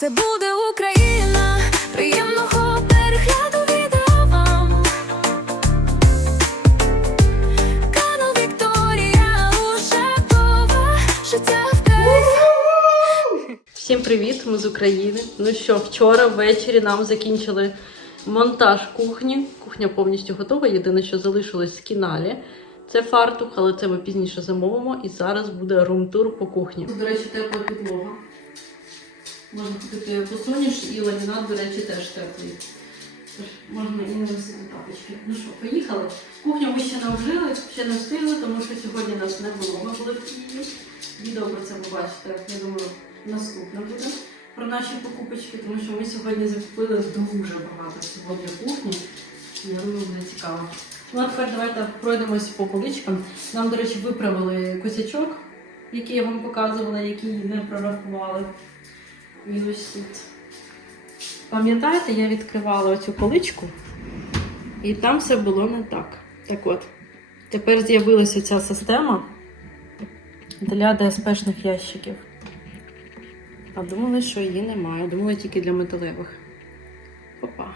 Це буде Україна, приємного перегляду відео вам. Канал Вікторія Ушакова, життя в кайф. Всім привіт! Ми з України. Ну що, вчора ввечері нам закінчили монтаж кухні. Кухня повністю готова. Єдине, що залишилось з кіналі. Це фартух, але це ми пізніше замовимо. І зараз буде рум-тур по кухні. До речі, тепла підлога. Можна купити посоніш і ламінат, до речі, теж теплий. Можна і не носити тапочки. Ну що, поїхали. Кухню ми ще не вжили, ще не встигли, тому що сьогодні нас не було. Ми були в Києві. Відео про це побачите, я думаю, наступне буде про наші покупочки, тому що ми сьогодні закупили дуже багато всього для кухні. Я думаю, буде цікаво. Ну а тепер давайте пройдемось по поличкам. Нам, до речі, виправили косячок, який я вам показувала, який не прорахували. Він. Пам'ятаєте, я відкривала оцю поличку, і там все було не так. Так от, тепер з'явилася ця система для ДСПшних ящиків. А думали, що її немає. Думали тільки для металевих. Опа.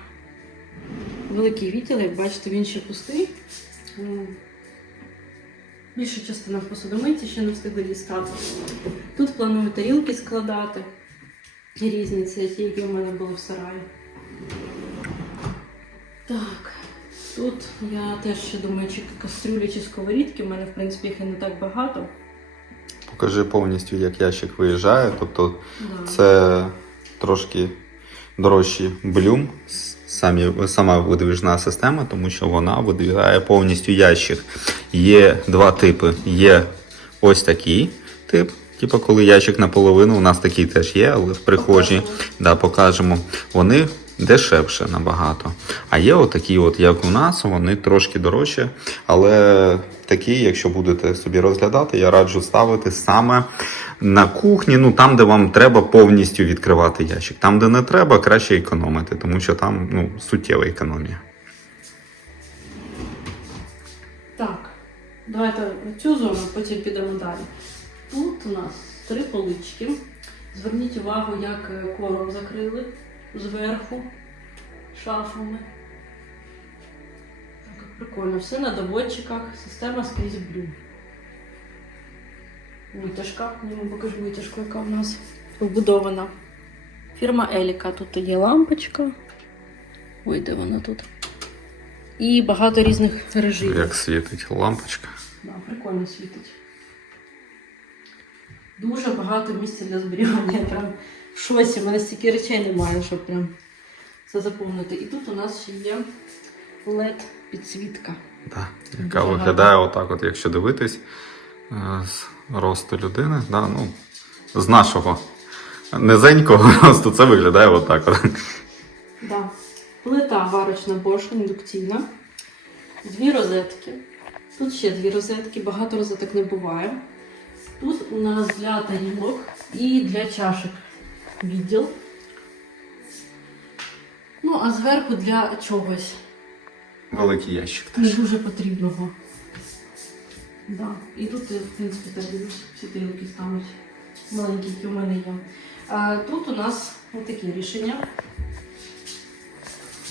Великий відділ, як бачите, він ще пустий. М. Більша частина посудомийці ще не встигли дістати. Тут планую тарілки складати. Різні це які в мене були в сараї. Так. Тут я теж ще думаю, чи кастрюлі, чи сковорідки. У мене, в принципі, їх і не так багато. Покажи повністю, як ящик виїжджає. Тобто Да. це трошки дорожчий блюм, самі, сама видвіжна система, тому що вона видвігає повністю ящик. Є два типи. Є ось такий тип. Типу, коли ящик наполовину, у нас такий теж є, але в прихожій да, покажемо. Вони дешевше набагато. А є отакі, от, як у нас, вони трошки дорожчі, але такі, якщо будете собі розглядати, я раджу ставити саме на кухні, ну там, де вам треба повністю відкривати ящик. Там, де не треба, краще економити, тому що там ну, суттєва економія. Так, давайте цю зону, потім підемо далі. Тут у нас три полички. Зверніть увагу, як е, закрили зверху шафами. Так, прикольно. Все на доводчиках, система скрізь блю. Витяжка, я вам покажу витяжку, яка у нас вбудована. Фірма Еліка. Тут є лампочка. Ой, де вона тут? І багато різних режимів. Як світить лампочка. Да, прикольно світить. Дуже багато місця для зберігання. Я прям в шоці. У мене стільки речей немає, щоб прям це заповнити. І тут у нас ще є led підсвітка. Да, яка Дуже виглядає отак, от, якщо дивитись е, з росту людини. Да, ну, з нашого низенького росту це виглядає отак. От. Да. Плита варочна Bosch індукційна. Дві розетки. Тут ще дві розетки, багато розеток не буває. Тут у нас для тарілок і для чашок відділ. Ну, а зверху для чогось Великий ящик. не дуже потрібного. Да. І тут, е, в принципі, так всі тарілки стануть маленькі, які у мене є. А тут у нас такі рішення.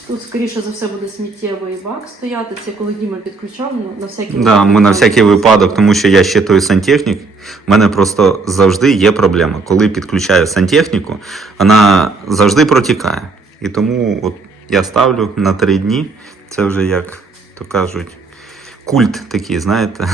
Тут, скоріше за все, буде сміттєвий бак стояти. Це коли Діма підключав на, на всякий Да, ми на всякий випадок, тому що я ще той сантехнік. У мене просто завжди є проблема. Коли підключаю сантехніку, вона завжди протікає. І тому от я ставлю на три дні. Це вже як то кажуть, культ такий, знаєте.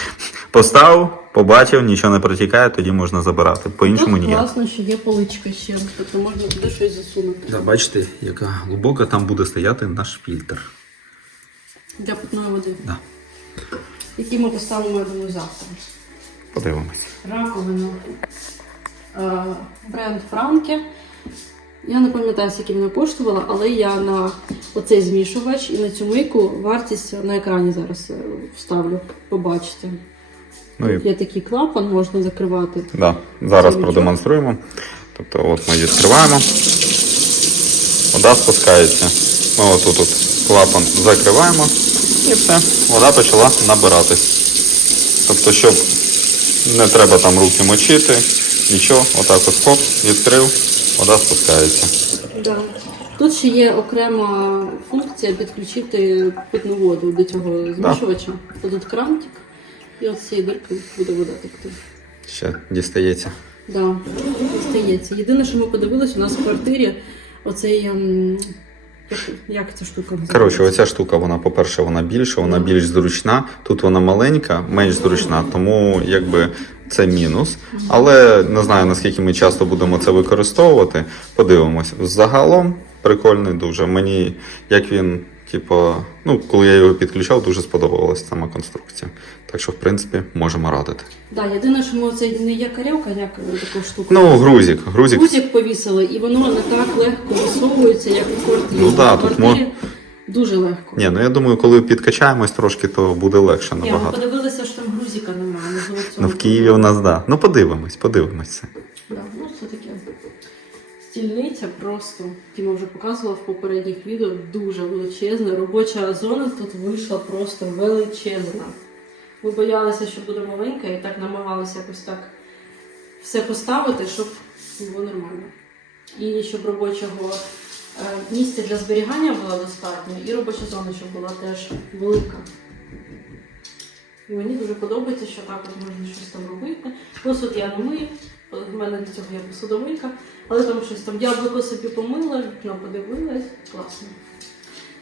Поставив, побачив, нічого не протікає, тоді можна забирати. По-іншому ні. класно, що є поличка ще, тобто можна туди щось засунути. Да, бачите, яка глибока там буде стояти наш фільтр. Для питної води. Да. Який ми поставимо, я думаю, завтра. Подивимось. раковину е, бренд Франке. Я не пам'ятаю, скільки вона коштувала, але я на оцей змішувач і на цю мийку вартість на екрані зараз е, вставлю, побачите. Ну і є такий клапан, можна закривати. Да, зараз Це продемонструємо. Тобто, от ми відкриваємо. Вода спускається. Ми отут от клапан закриваємо і все, вода почала набиратись. Тобто, щоб не треба там руки мочити, нічого, отак от хоп, відкрив, вода спускається. Да. Тут ще є окрема функція підключити питну воду до цього змішувача. Тут крантик, і от з цієї дирки буде вода текти. Ще дістається. Да, стається. Єдине, що ми подивилися, у нас в квартирі оцей. ем, як, як ця штука? Коротше, оця штука, вона, по-перше, вона більша, вона більш зручна. Тут вона маленька, менш зручна, тому якби це мінус. Але не знаю наскільки ми часто будемо це використовувати. Подивимось. Загалом прикольний дуже. Мені як він, типу, ну, коли я його підключав, дуже сподобалася сама конструкція. Так що, в принципі, можемо радити. Да, єдине, що ми це не є карявка, як е, таку штуку. Ну, грузик, грузик. Гузик повісили, і воно не так легко висовується, як в квартирі. Ну да, тут квартирі дуже легко. Ні, ну я думаю, коли підкачаємось трошки, то буде легше Ні, ми набагато. подивилися, що там грузика немає. Ну, в Києві у нас, да. Ну, подивимось, подивимось це. Стільниця просто, Тіма вже показувала в попередніх відео, дуже величезна. Робоча зона тут вийшла просто величезна. Ми боялися, що буде маленька, і так намагалися якось так все поставити, щоб було нормально. І щоб робочого е, місця для зберігання було достатньо, і робоча зона, щоб була теж велика. І мені дуже подобається, що так от можна щось там робити. Посуд я не мию, в мене для цього є посудомийка, але там щось там яблуко собі помила, вікно подивилась. Класно.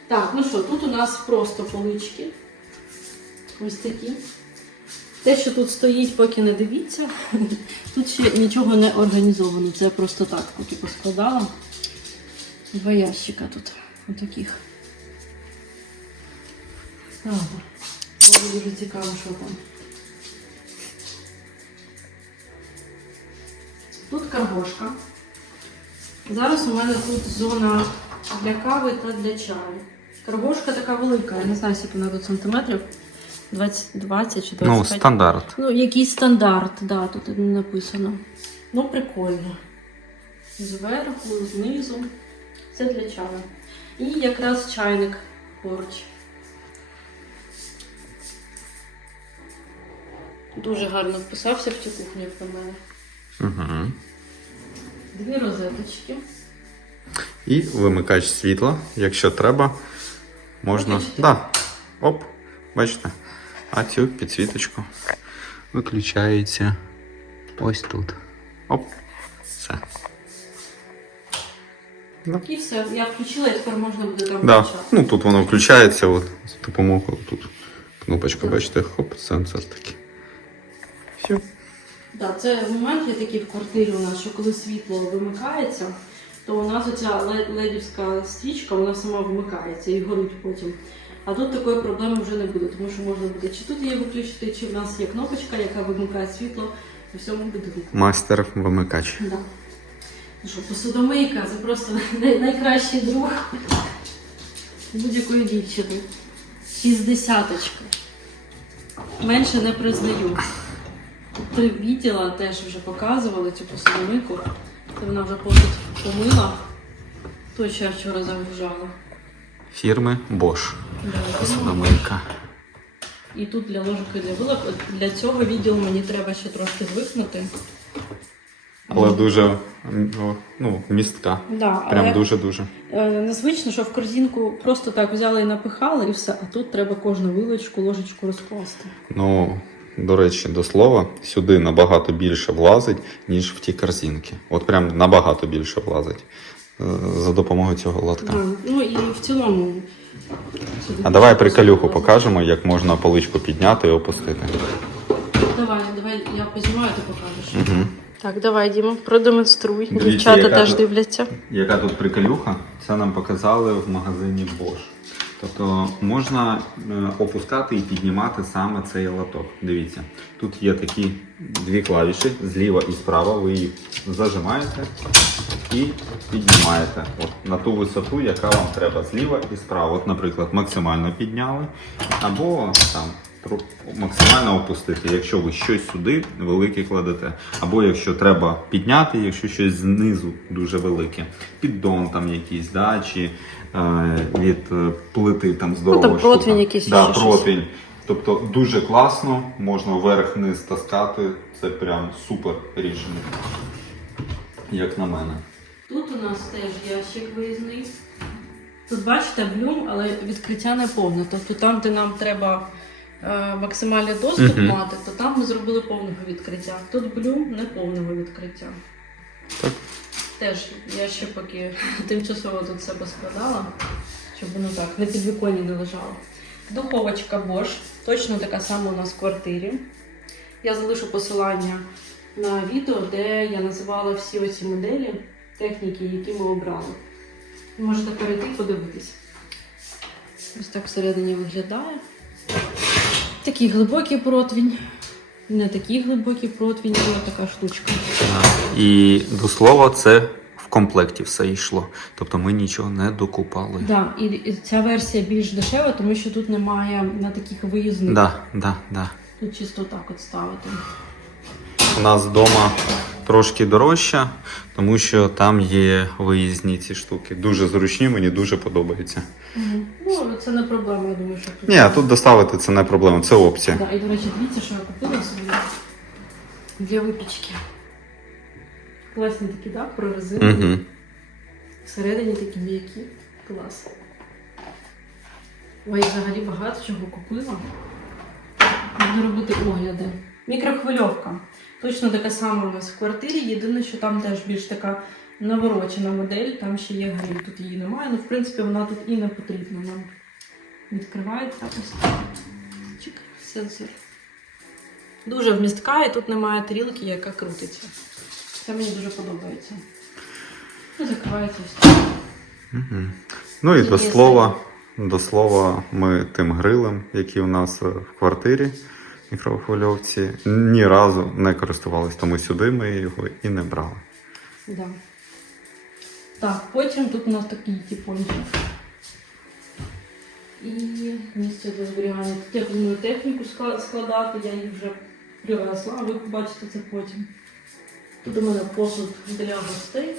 Так, ну що, тут у нас просто полички. Ось такі. Те, що тут стоїть, поки не дивіться. Тут ще нічого не організовано. Це я просто так поки поскладала. Два ящика тут. Отаких. Так. Буде дуже цікаво, що там. Тут каргошка. Зараз у мене тут зона для кави та для чаю. Каргошка така велика, я не знаю, скільки вона тут сантиметрів. 20, 20 чи 25. Ну, стандарт. Ну, якийсь стандарт, да, тут не написано. Ну, прикольно. Зверху, знизу. Це для чаю. І якраз чайник поруч. Дуже гарно вписався в цю кухню на мене. Угу. Дві розеточки. І вимикач світла, якщо треба, можна. Виключити? Да. Оп, бачите? А цю підсвіточку виключається ось тут. Оп. Все. І все, я включила, і тепер можна буде там Да. включати. Ну тут воно включається, от, з допомогою тут. Кнопочка, бачите, хоп, сенсор такий. Все. Да, це момент є такий в квартирі у нас, що коли світло вимикається, то у нас оця ледівська стрічка, вона сама вимикається і горить потім. А тут такої проблеми вже не буде, тому що можна буде чи тут її виключити, чи в нас є кнопочка, яка вимикає світло у всьому будинку. Мастер вимикач. Да. Ну що, посудомийка це просто най- найкращий друг будь-якої дівчини. Шістдесяточка. Менше не признаю. Три відділа теж вже показували цю посудомийку. Це вона вже посуд помила. Той, я вчора загружала. Фірми Bosch. Посудомийка. І тут для ложок і для вилок. Для цього відділу мені треба ще трошки звикнути. Але дуже ну, містка. Да, Прям дуже-дуже. Е, Незвично, що в корзинку просто так взяли і напихали, і все. А тут треба кожну вилочку, ложечку розкласти. Ну, до речі, до слова, сюди набагато більше влазить, ніж в ті корзинки. От прям набагато більше влазить е, за допомогою цього лотка. Да. Ну і в цілому. А давай приколюху покажемо, як можна поличку підняти і опустити. Давай, давай, я познімаю, ти покажеш. Угу. Так, давай, Діма, продемонструй. Дивіться, Дівчата яка теж тут- дивляться. Яка тут приколюха? Це нам показали в магазині Bosch. Тобто можна е, опускати і піднімати саме цей лоток. Дивіться, тут є такі дві клавіші зліва і справа. Ви їх зажимаєте і піднімаєте От, на ту висоту, яка вам треба зліва і справа. От, наприклад, максимально підняли, або там максимально опустити, якщо ви щось сюди велике кладете. Або якщо треба підняти, якщо щось знизу дуже велике, піддон там якийсь, да, чи від е, плити там здорова Ну, там противень штука. якийсь, да, щось. противень. Тобто дуже класно, можна вверх-вниз таскати. Це прям супер рішення, як на мене. Тут у нас теж ящик виїзний. Тут бачите блюм, але відкриття не повне. Тобто там, де нам треба е, максимальний доступ Мгм. мати, то там ми зробили повного відкриття. Тут блюм не повного відкриття. Так. Теж я ще поки тимчасово тут все поскладала, щоб воно так на підвіконні не лежало. Духовочка Bosch, точно така сама у нас в квартирі. Я залишу посилання на відео, де я називала всі оці моделі техніки, які ми обрали. Можете перейти і подивитись. Ось так всередині виглядає. Такий глибокий противень. Не такий глибокий протвінь, але така штучка. І до слова, це в комплекті все йшло. Тобто ми нічого не докупали. Да, і і ця версія більш дешева, тому що тут немає на таких виїзних. Да, да, да. Тут чисто так от ставити. У нас вдома трошки дорожча, тому що там є виїзні ці штуки. Дуже зручні, мені дуже подобається. Угу. Ну, це не проблема, я думаю, що тут. Ні, тут доставити це не проблема, це опція. Да, і, до речі, дивіться, що я купила собі для випічки. Класні такі, так, прорезинені. Угу. Всередині такі м'які. Клас. Ой, взагалі багато чого купила. Буду робити огляди. Мікрохвильовка. Точно така сама у нас в квартирі. Єдине, що там теж більш така наворочена модель, там ще є гриль. Тут її немає. Ну, в принципі, вона тут і не потрібна нам. Відкривається ось. Чик, сенсор. Дуже вмістка, і тут немає тарілки, яка крутиться. Це мені дуже подобається. І закривається ось. Угу. Ну і до слова, до слова, ми тим грилем, який у нас е, в квартирі мікрохвильовці, ні разу не користувались, тому сюди ми його і не брали. Да. Так, потім тут у нас такий типончик. І місце для зберігання. Тут я планую техніку складати, я її вже привезла, а ви побачите це потім. Тут у мене посуд для гостей.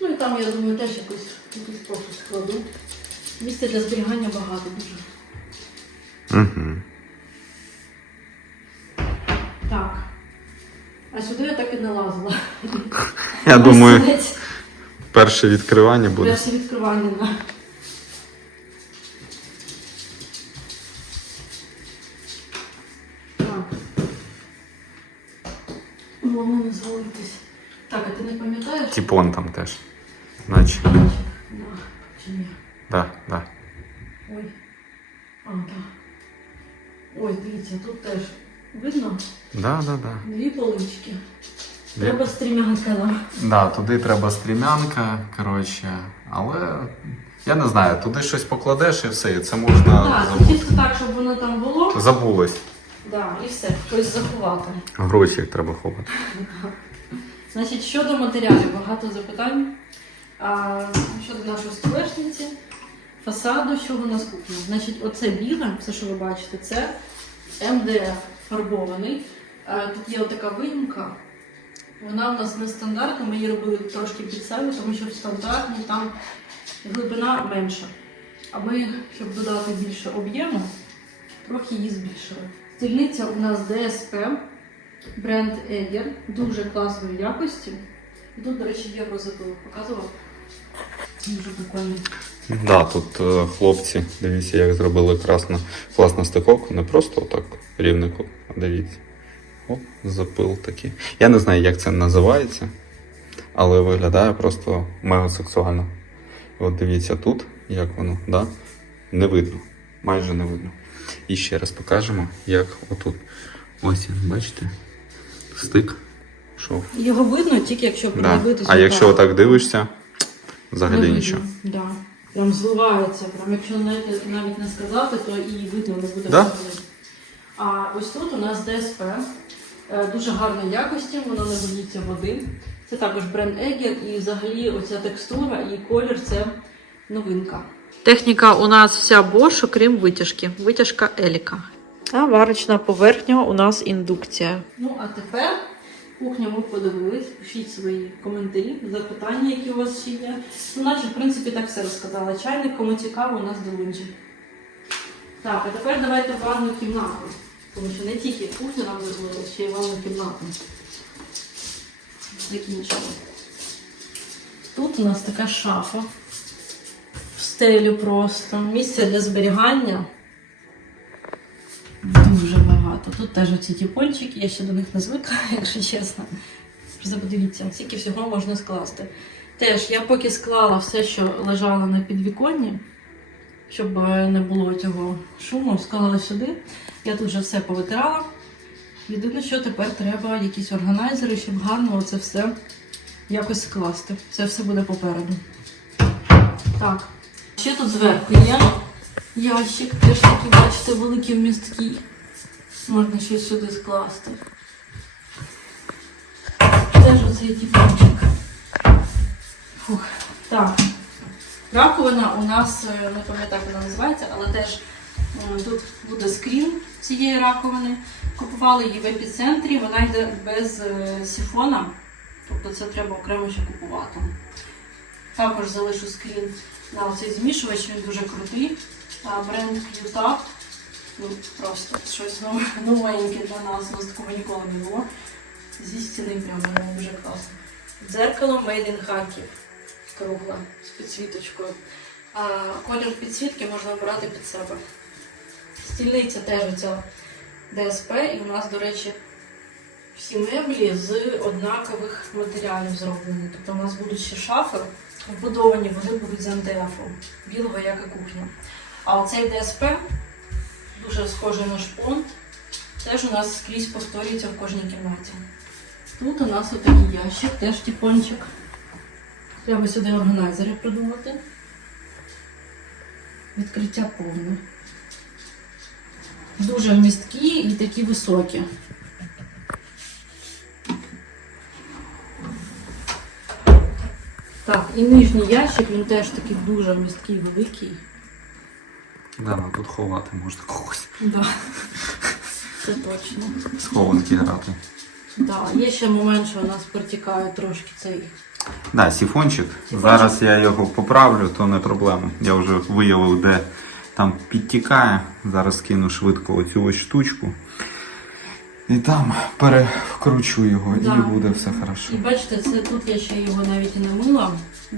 Ну і там, я думаю, теж якийсь, якийсь посуд складу. Місця для зберігання багато дуже. Угу. Не лазила. Я думаю, перше відкривання буде. Перше відкривання. Так. Головне не звалитись. Так, а ти не пам'ятаєш? Тіпон там теж. Наче. Да. Чи ні? Да, да. Ой. А, так. Ой, дивіться, тут теж видно Да, да, да. дві полички. Треба стрімянка нам. Да, туди треба стрімянка, коротше, але я не знаю, туди щось покладеш і все, і це можна Так, забути. так, щоб воно там було. Забулось. Да, і все, щось заховати. Гроші треба ховати. Значить, щодо матеріалів, багато запитань. А, щодо нашої столешниці, фасаду, що у нас кухня. Значить, оце біле, все, що ви бачите, це МДФ фарбований. А, тут є отака виїмка. Вона в нас нестандартна, ми її робили трошки під себе, тому що в стандартній там глибина менша. А ми, щоб додати більше об'єму, трохи її збільшили. Стільниця у нас ДСП, бренд Егер, дуже класної якості. Тут, до речі, єврозапил показував. Дуже прикольний. Да, тут е, хлопці, дивіться, як зробили красно, класно стиковку, не просто отак рівнику, а дивіться. Оп, запил такий. Я не знаю, як це називається, але виглядає просто мега сексуально. От дивіться тут, як воно, да? не видно, майже не видно. І ще раз покажемо, як отут. Ось, бачите, стик. Шов. Його видно тільки якщо Да. придивитися. А якщо отак дивишся, взагалі Не видно, нічого. Да. Прям зливається. Прям, якщо навіть, навіть не сказати, то і видно не буде Да? А ось тут у нас ДСП. Е, Дуже гарної якості, воно не боїться води. Це також бренд Егер, і взагалі оця текстура і колір це новинка. Техніка у нас вся Bosch, окрім витяжки. Витяжка Еліка. А варочна поверхня у нас індукція. Ну а тепер кухня ми подивились. Пишіть свої коментарі, запитання, які у вас ще є. Ну, наче, в принципі, так все розказала. Чайник, кому цікаво, у нас до лунжі. Так, а тепер давайте в ванну кімнату. Тому що не тільки кухню нам зробили, ще й ванну кімнату. Закінчили. Тут у нас така шафа. В стелю просто. Місце для зберігання. Дуже багато. Тут теж оці тіпончики, я ще до них не звикла, якщо чесно. Подивіться, скільки всього можна скласти. Теж я поки склала все, що лежало на підвіконні, щоб е, не було цього шуму, склала сюди. Я тут вже все повитирала. Єдине, що тепер треба якісь органайзери, щоб гарно це все якось скласти. Це все буде попереду. Так. Ще тут зверху є ящик, теж такий, бачите, великий місткий. Можна щось сюди скласти. Теж оцей тіпончик. Фух. Так. Раковина у нас, е, не пам'ятаю, як вона називається, але теж тут буде скрін цієї раковини. Купували її в епіцентрі, вона йде без е, сифона, тобто це треба окремо ще купувати. Також залишу скрін на цей змішувач, він дуже крутий. А, Бренд Qtap. Ну, просто щось нове- новеньке для нас, у нас такого ніколи не було. Зі стіни прямо дуже класно. Дзеркало Made in Харків. Кругле, з підсвіточкою. Колір підсвітки можна обирати під себе. Стільниця теж оця ДСП, і у нас, до речі, всі меблі з однакових матеріалів зроблені. Тобто у нас будуть ще шафи вбудовані, вони будуть з МДФ, білого, як і кухня. А оцей ДСП дуже схожий на шпонт, теж у нас скрізь повторюється в кожній кімнаті. Тут у нас отакий ящик, теж тіпончик. Треба сюди органайзери придумати. Відкриття повне. Дуже місткі і такі високі. Так, і нижній ящик, він теж такий дуже місткий, великий. Да, ну тут ховати можна когось. Да. Це точно. Схованки грати. Да. Є ще момент, що у нас протікає трошки цей. Да, сіфончик. Зараз я його поправлю, то не проблема. Я вже виявив, де там підтікає. Зараз кину швидко оцю ось штучку. І там перекручу його Да. і буде все хорошо. І бачите, це тут я ще його навіть і не мила.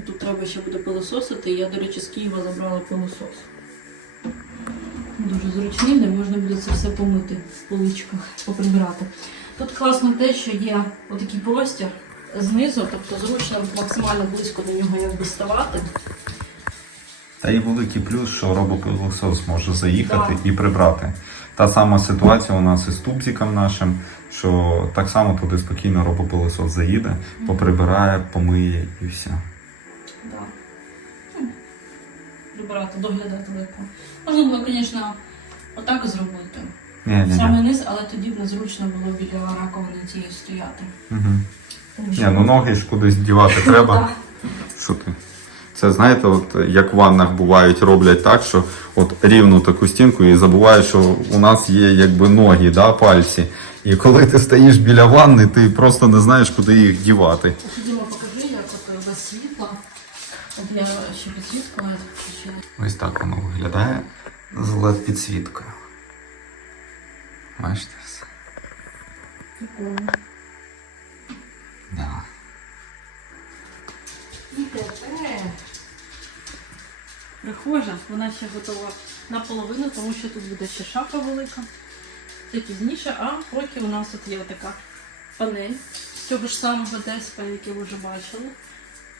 Тут треба ще буде пилососити. Я, до речі, з Києва забрала пилосос. Дуже зручний, де можна буде це все помити в поличках, поприбирати. Тут класно те, що є отакий простір знизу, тобто зручно максимально близько до нього як ставати. Та і великий плюс, що робопилосос може заїхати і прибрати. Та сама ситуація у нас із тубзиком нашим, що так само туди спокійно робопилосос заїде, поприбирає, помиє і все. Да. Ну, Прибирати, доглядати легко. Можна було, звісно, отак зробити. Ні, ні, Саме низ, але тоді б незручно було біля раковини цієї стояти. Угу. Ні, ну ноги ж кудись дівати треба. Що ти? Це знаєте, от як в ваннах бувають, роблять так, що от рівну таку стінку і забувають, що у нас є якби ноги, да, пальці. І коли ти стоїш біля ванни, ти просто не знаєш, куди їх дівати. Ходімо, покажи, як от без світла. От я ще підсвітку включила. Ось так воно виглядає з led підсвіткою. Бачите все? Прикольно. Да. І тепер прихожа, вона ще готова наполовину, тому що тут буде ще шафа велика. Це пізніше, а поки у нас тут є така панель з цього ж самого ДСП, який ви вже бачили.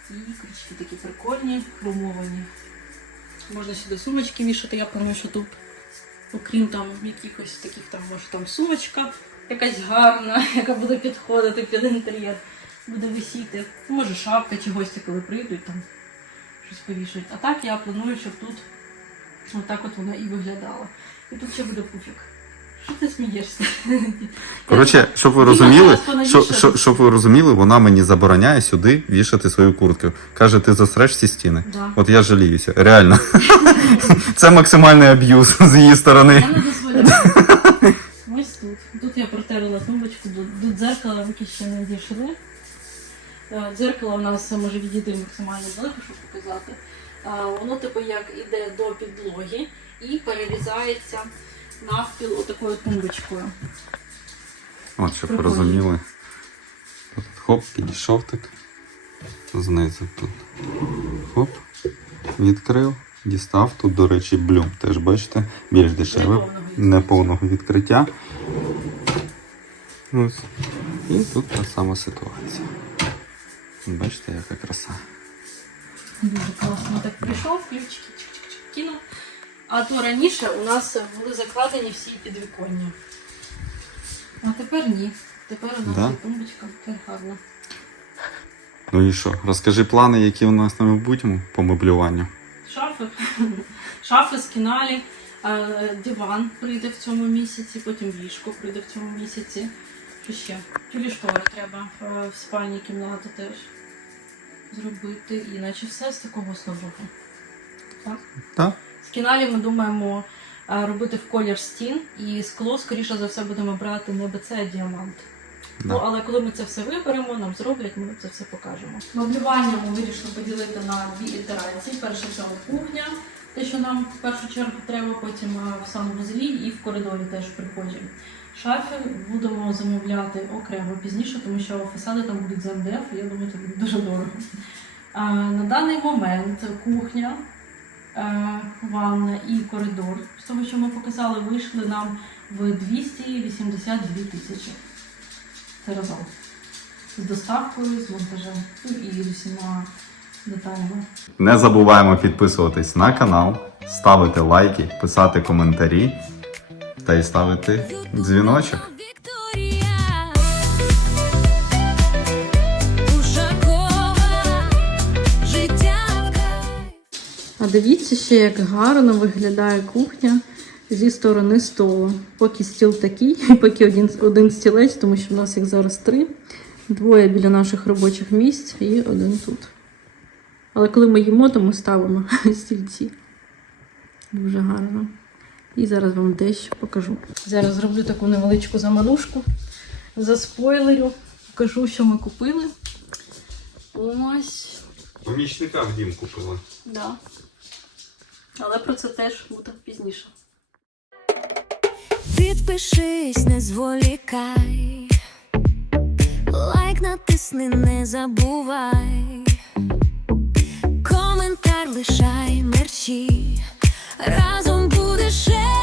І крючки такі прикольні, хромовані. Можна сюди сумочки вішати, я планую, що тут, окрім там якихось таких там, може там сумочка якась гарна, яка буде підходити під інтер'єр, буде висіти. Може шапка чи гості, коли прийдуть, там щось повішають. А так я планую, щоб тут отак от вона і виглядала. І тут ще буде пуфік. Що ти смієшся? Коротше, щоб ви розуміли, що, що, щоб ви розуміли, вона мені забороняє сюди вішати свою куртку. Каже, ти засреш ці стіни. Да. От я жаліюся, реально. Це максимальний аб'юз з її сторони. Я не дозволяю. Ось тут. Тут я протерла тумбочку, до, до дзеркала поки ще не дійшли. Е, Дзеркало у нас може відійти максимально далеко, щоб показати. Е, Воно типу як іде до підлоги і перерізається навпіл отакою тумбочкою. От, щоб Прикольно. розуміли. Тут хоп, підійшов так. знизу тут. Хоп. Відкрив, дістав. Тут, до речі, блюм. Теж бачите, більш дешеве, неповного відкриття. Ось. І тут та сама ситуація. Бачите, яка краса. Дуже класно. Так прийшов, ключики чик-чик-чик кинув. А то раніше у нас були закладені всі підвіконня. А тепер ні. Тепер у нас Да? тумбочка, тепер гарно. Ну і що? Розкажи плани, які у нас на майбутньому по меблюванню. Шафи. Шафи з кіналі. Е, Диван прийде в цьому місяці, потім ліжко прийде в цьому місяці. Що ще? Тюлі штори треба е, в спальні кімнати теж зробити. Іначе все з такого основного. Так? Так? З кіналі ми думаємо е, робити в колір стін і скло, скоріше за все, будемо брати не БЦ, а діамант. Да. Ну, але коли ми це все виберемо, нам зроблять, ми це все покажемо. Меблювання ми вирішили поділити на дві ітерації. Перша це кухня, те, що нам в першу чергу треба, потім е, в санвузлі і в коридорі теж в приході. Шафи будемо замовляти окремо пізніше, тому що фасади там будуть з МДФ, і я думаю, це буде дуже дорого. А, на даний момент кухня, е, ванна і коридор, з того, що ми показали, вийшли нам в 282 тисячі. Це разом. З доставкою, з монтажем і з усіма деталями. Не забуваємо підписуватись на канал, ставити лайки, писати коментарі та й ставити дзвіночок. А дивіться ще, як гарно виглядає кухня зі сторони столу. Поки стіл такий, поки один, один стілець, тому що в нас їх зараз три. Двоє біля наших робочих місць і один тут. Але коли ми їмо, то ми ставимо стільці. Дуже гарно. І зараз вам дещо покажу. Зараз зроблю таку невеличку заманушку, За спойлерю. покажу, що ми купили. Ось. Помічника в дім купила. Так. Да. Але про це теж буде пізніше. Підпишись, не зволікай. Лайк натисни, не забувай. Коментар лишай мерчі разом буде ще.